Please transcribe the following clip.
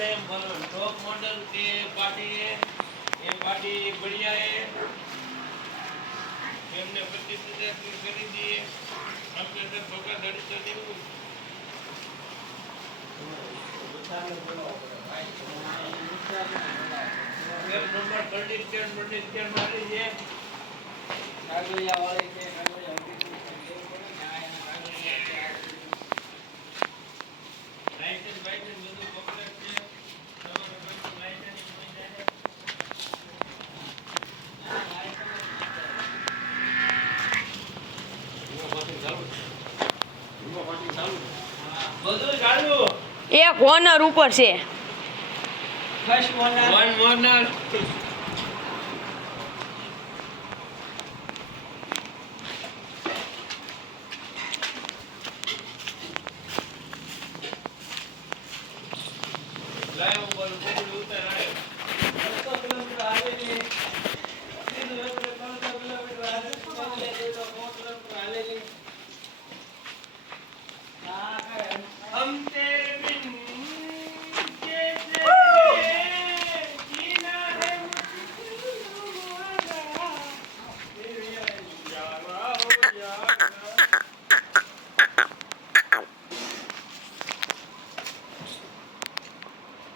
આપણે top model के party है ये पार्टी बढ़िया है हमने 25,000 की खरीदी है हमने सब धोखाधड़ी तो नहीं हुई नंबर कंडीशन वाली है कागलिया वाली है એક ઓનર ઉપર છે ફર્સ્ટ ઓનર